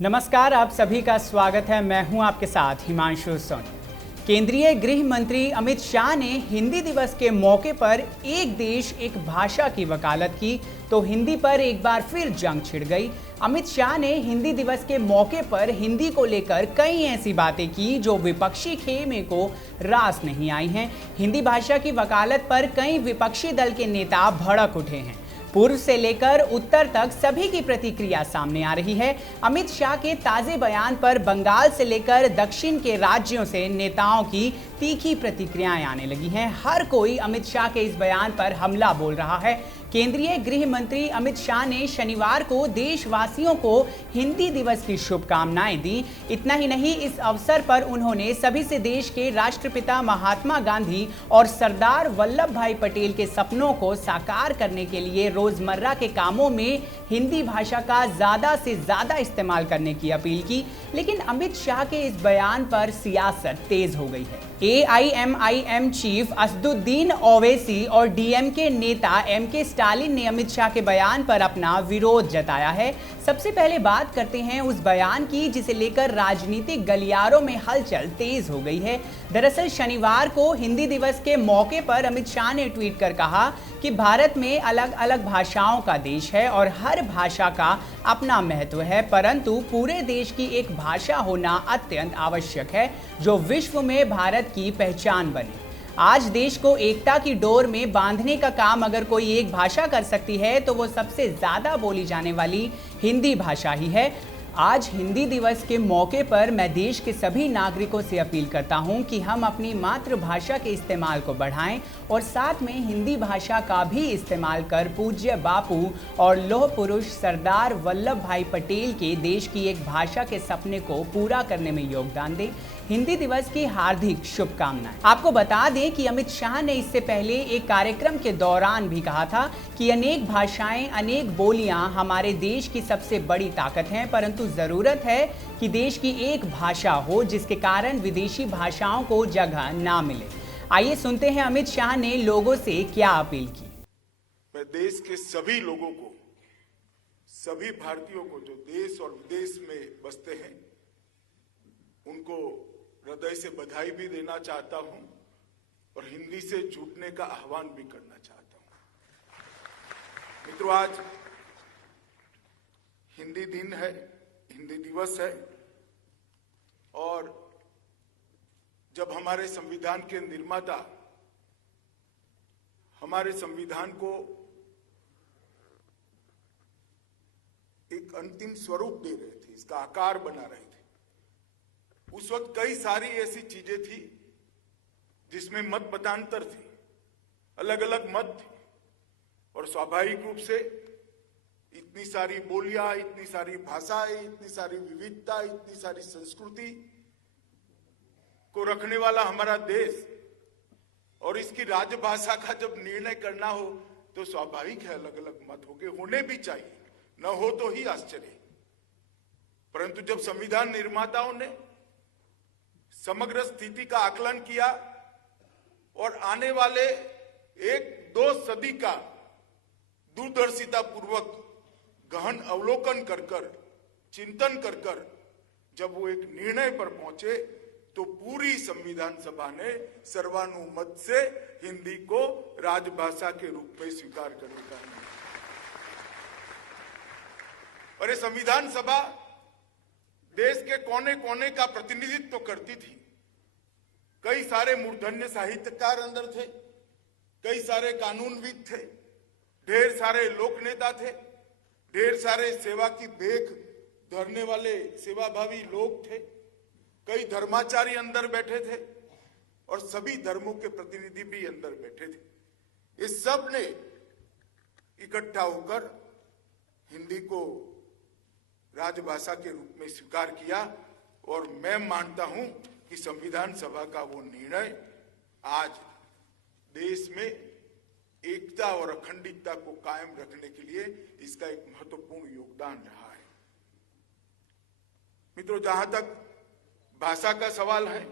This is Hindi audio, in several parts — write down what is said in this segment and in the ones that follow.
नमस्कार, आप सभी का स्वागत है। मैं हूं आपके साथ हिमांशु सोनी। केंद्रीय गृह मंत्री अमित शाह ने हिंदी दिवस के मौके पर एक देश एक भाषा की वकालत की तो हिंदी पर एक बार फिर जंग छिड़ गई। अमित शाह ने हिंदी दिवस के मौके पर हिंदी को लेकर कई ऐसी बातें की जो विपक्षी खेमे को रास नहीं आई हैं। हिंदी भाषा की वकालत पर कई विपक्षी दल के नेता भड़क उठे हैं। पूर्व से लेकर उत्तर तक सभी की प्रतिक्रिया सामने आ रही है। अमित शाह के ताजे बयान पर बंगाल से लेकर दक्षिण के राज्यों से नेताओं की तीखी प्रतिक्रियाएं आने लगी हैं। हर कोई अमित शाह के इस बयान पर हमला बोल रहा है। केंद्रीय गृह मंत्री अमित शाह ने शनिवार को देशवासियों को हिंदी दिवस की शुभकामनाएं दी। इतना ही नहीं, इस अवसर पर उन्होंने सभी से देश के राष्ट्रपिता महात्मा गांधी और सरदार वल्लभ भाई पटेल के सपनों को साकार करने के लिए रोजमर्रा के कामों में हिंदी भाषा का ज्यादा से ज्यादा इस्तेमाल करने की अपील की। लेकिन अमित शाह के इस बयान पर सियासत तेज हो गई है। AIMIM चीफ असदुद्दीन ओवैसी और DMK नेता MK स्टालिन ने अमित शाह के बयान पर अपना विरोध जताया है। सबसे पहले बात करते हैं उस बयान की जिसे लेकर राजनीतिक गलियारों में हलचल तेज हो गई है। दरअसल शनिवार को हिंदी दिवस के मौके पर अमित शाह ने ट्वीट कर कहा कि भारत में अलग अलग भाषाओं का देश है और हर भाषा का अपना महत्व है, परंतु पूरे देश की एक भाषा होना अत्यंत आवश्यक है जो विश्व में भारत की पहचान बने। आज देश को एकता की डोर में बांधने का काम अगर कोई एक भाषा कर सकती है तो वो सबसे ज्यादा बोली जाने वाली हिंदी भाषा ही है। आज हिंदी दिवस के मौके पर मैं देश के सभी नागरिकों से अपील करता हूं कि हम अपनी मातृभाषा के इस्तेमाल को बढ़ाएं और साथ में हिंदी भाषा का भी इस्तेमाल कर पूज्य बापू और लौह पुरुष सरदार वल्लभ भाई पटेल के देश की एक भाषा के सपने को पूरा करने में योगदान दें। हिंदी दिवस की हार्दिक शुभकामनाएं। आपको बता दें कि अमित शाह ने इससे पहले एक कार्यक्रम के दौरान भी कहा था कि अनेक भाषाएं, अनेक बोलियां हमारे देश की सबसे बड़ी ताकत हैं, परंतु जरूरत है कि देश की एक भाषा हो जिसके कारण विदेशी भाषाओं को जगह ना मिले। आइए सुनते हैं अमित शाह ने लोगों से क्या अपील की। मैं देश के सभी लोगों को, सभी भारतीयों को जो देश और विदेश में बसते हैं, उनको हृदय से बधाई भी देना चाहता हूं और हिंदी से जुटने का आह्वान भी करना चाहता हूं। मित्रों, आज हिंदी दिन है, हिंदी दिवस है और जब हमारे संविधान के निर्माता हमारे संविधान को एक अंतिम स्वरूप दे रहे थे, इसका आकार बना रहे थे, उस वक्त कई सारी ऐसी चीजें थी जिसमें मत मतांतर थी, अलग अलग मत थे और स्वाभाविक रूप से इतनी सारी बोलियां, इतनी सारी भाषाएं, इतनी सारी विविधता, इतनी सारी संस्कृति को रखने वाला हमारा देश और इसकी राजभाषा का जब निर्णय करना हो तो स्वाभाविक है अलग अलग मत होने भी चाहिए, न हो तो ही आश्चर्य। परंतु जब संविधान निर्माताओं ने समग्र स्थिति का आकलन किया और आने वाले 1-2 सदी का दूरदर्शिता पूर्वक गहन अवलोकन कर चिंतन कर जब वो एक निर्णय पर पहुंचे तो पूरी संविधान सभा ने सर्वानुमत से हिंदी को राजभाषा के रूप में स्वीकार करने का निर्णय। और ये संविधान सभा देश के कोने कोने का प्रतिनिधित्व करती थी। कई सारे मूर्धन्य साहित्यकार अंदर थे, कई सारे कानूनविद थे, ढेर सारे लोक नेता थे, ढेर सारे सेवा की भेख धरने वाले सेवाभावी लोग थे, कई धर्माचार्य अंदर बैठे थे और सभी धर्मों के प्रतिनिधि भी अंदर बैठे थे। इस सब ने इकट्ठा होकर हिंदी को राजभाषा के रूप में स्वीकार किया और मैं मानता हूं कि संविधान सभा का वो निर्णय आज देश में एकता और अखंडता को कायम रखने के लिए इसका एक महत्वपूर्ण योगदान रहा है। मित्रों, जहां तक भाषा का सवाल है,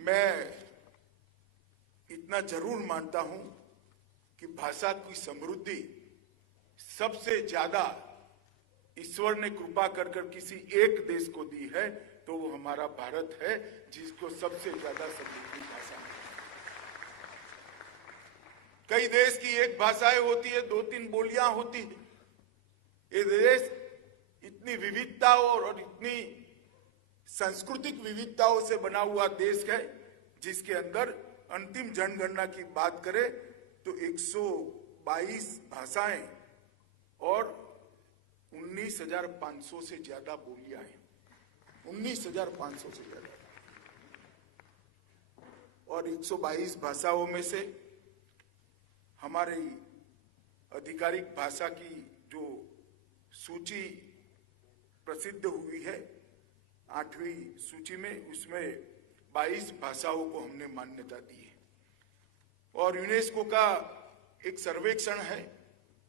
मैं इतना जरूर मानता हूं कि भाषा की समृद्धि सबसे ज्यादा ईश्वर ने कृपा कर किसी एक देश को दी है तो वो हमारा भारत है, जिसको सबसे ज्यादा समृद्ध भाषा है। कई देश की एक भाषाएं होती है, 2-3 बोलियां होती है। ये देश इतनी विविधता और इतनी सांस्कृतिक विविधताओं से बना हुआ देश है, जिसके अंदर अंतिम जनगणना की बात करें तो 122 भाषाएं और 19,500 से ज्यादा बोलियां हैं। 19,500 से ज्यादा। और 122 भाषाओं में से हमारी आधिकारिक भाषा की जो सूची प्रसिद्ध हुई है 8वीं सूची में, उसमें 22 भाषाओं को हमने मान्यता दी है। और यूनेस्को का एक सर्वेक्षण है,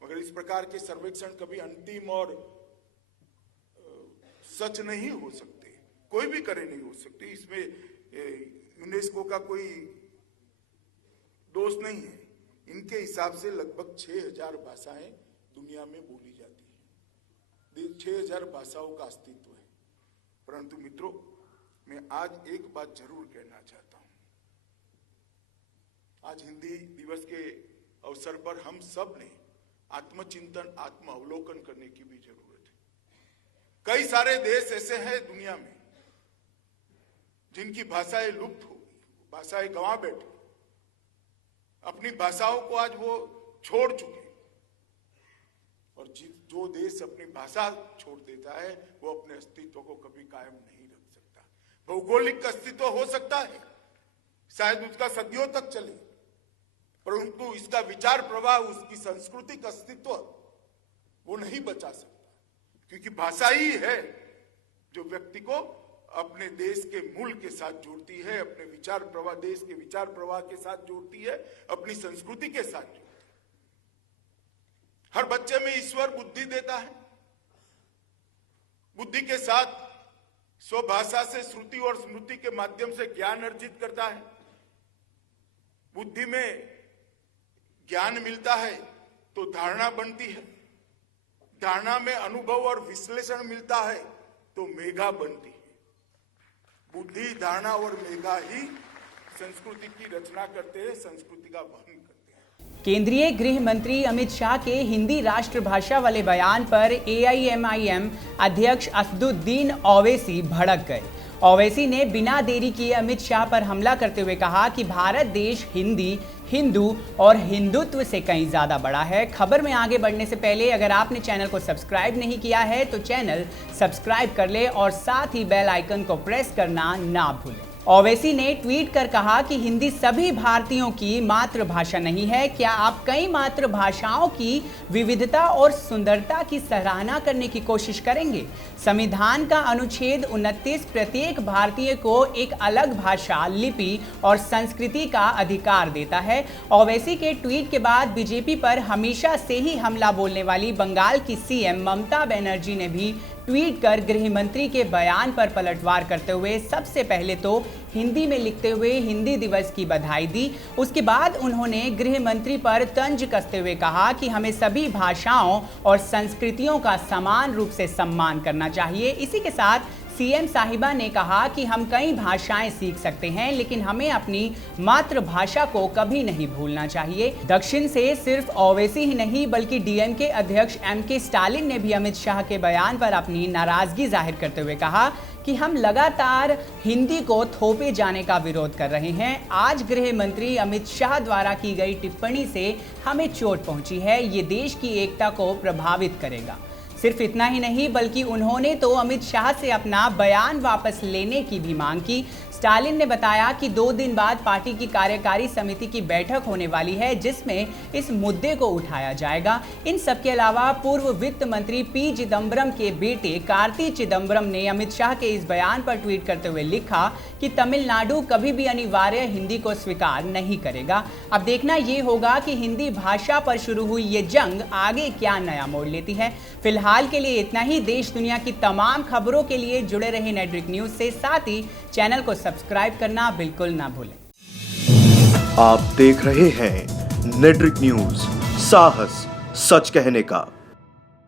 मगर इस प्रकार के सर्वेक्षण कभी अंतिम और सच नहीं हो सकते, कोई भी करे नहीं हो सकती। इसमें यूनेस्को का कोई दोष नहीं है। इनके हिसाब से लगभग 6,000 भाषाएं दुनिया में बोली जाती है। 6,000 भाषाओं का अस्तित्व है। परंतु मित्रों, मैं आज एक बात जरूर कहना चाहता हूं। आज हिंदी दिवस के अवसर पर हम सब ने आत्मचिंतन, आत्म अवलोकन करने की भी जरूरत है। कई सारे देश ऐसे हैं दुनिया में जिनकी भाषाएं लुप्त हो गई, भाषाएं गंवा बैठे, अपनी भाषाओं को आज वो छोड़ चुके। और जो देश अपनी भाषा छोड़ देता है वो अपने अस्तित्व को कभी कायम नहीं रख सकता। भौगोलिक अस्तित्व हो सकता है, शायद उसका सदियों तक चले, परंतु इसका विचार प्रवाह, उसकी सांस्कृतिक अस्तित्व वो नहीं बचा सकता, क्योंकि भाषा ही है जो व्यक्ति को अपने देश के मूल के साथ जोड़ती है, अपने विचार प्रवाह, देश के विचार प्रवाह के साथ जोड़ती है, अपनी संस्कृति के साथ जोड़ती है। हर बच्चे में ईश्वर बुद्धि देता है, बुद्धि के साथ स्वभाषा से श्रुति और स्मृति के माध्यम से ज्ञान अर्जित करता है। बुद्धि में ज्ञान मिलता है तो धारणा बनती है, धारणा में अनुभव और विश्लेषण मिलता है तो मेघा बनती है। बुद्धि, धारणा और मेघा ही संस्कृति की रचना करते हैं, संस्कृति का वहन करते हैं। केंद्रीय गृह मंत्री अमित शाह के हिंदी राष्ट्रभाषा वाले बयान पर AIMIM अध्यक्ष असदुद्दीन ओवैसी भड़क गए। ओवैसी ने बिना देरी किए अमित शाह पर हमला करते हुए कहा कि भारत देश हिंदी, हिंदू और हिंदुत्व से कहीं ज़्यादा बड़ा है। खबर में आगे बढ़ने से पहले अगर आपने चैनल को सब्सक्राइब नहीं किया है तो चैनल सब्सक्राइब कर ले और साथ ही बेल आइकन को प्रेस करना ना भूलें। ओवैसी ने ट्वीट कर कहा कि हिंदी सभी भारतीयों की मातृभाषा नहीं है। क्या आप कई मातृभाषाओं की विविधता और सुंदरता की सराहना करने की कोशिश करेंगे? संविधान का अनुच्छेद 29 प्रत्येक भारतीय को एक अलग भाषा, लिपि और संस्कृति का अधिकार देता है। ओवैसी के ट्वीट के बाद बीजेपी पर हमेशा से ही हमला बोलने वाली बंगाल की CM ममता बनर्जी ने भी ट्वीट कर गृह मंत्री के बयान पर पलटवार करते हुए सबसे पहले तो हिंदी में लिखते हुए हिंदी दिवस की बधाई दी। उसके बाद उन्होंने गृह मंत्री पर तंज कसते हुए कहा कि हमें सभी भाषाओं और संस्कृतियों का समान रूप से सम्मान करना चाहिए। इसी के साथ CM साहिबा ने कहा कि हम कई भाषाएं सीख सकते हैं, लेकिन हमें अपनी मातृभाषा को कभी नहीं भूलना चाहिए। दक्षिण से सिर्फ ओवैसी ही नहीं बल्कि DMK अध्यक्ष MK स्टालिन ने भी अमित शाह के बयान पर अपनी नाराजगी जाहिर करते हुए कहा कि हम लगातार हिंदी को थोपे जाने का विरोध कर रहे हैं। आज गृह मंत्री अमित शाह द्वारा की गई टिप्पणी से हमें चोट पहुंची है, ये देश की एकता को प्रभावित करेगा। सिर्फ इतना ही नहीं बल्कि उन्होंने तो अमित शाह से अपना बयान वापस लेने की भी मांग की। स्टालिन ने बताया कि 2 दिन बाद पार्टी की कार्यकारी समिति की बैठक होने वाली है, जिसमें इस मुद्दे को उठाया जाएगा। इन सबके अलावा पूर्व वित्त मंत्री P चिदंबरम के बेटे कार्ति चिदंबरम ने अमित शाह के इस बयान पर ट्वीट करते हुए लिखा कि तमिलनाडु कभी भी अनिवार्य हिंदी को स्वीकार नहीं करेगा। अब देखना ये होगा कि हिंदी भाषा पर शुरू हुई ये जंग आगे क्या नया मोड़ लेती है। फिलहाल के लिए इतना ही। देश दुनिया की तमाम खबरों के लिए जुड़े रहे नेटवर्क न्यूज से, साथ ही चैनल को सब्सक्राइब करना बिल्कुल ना भूलें। आप देख रहे हैं नेटवर्क न्यूज, साहस सच कहने का।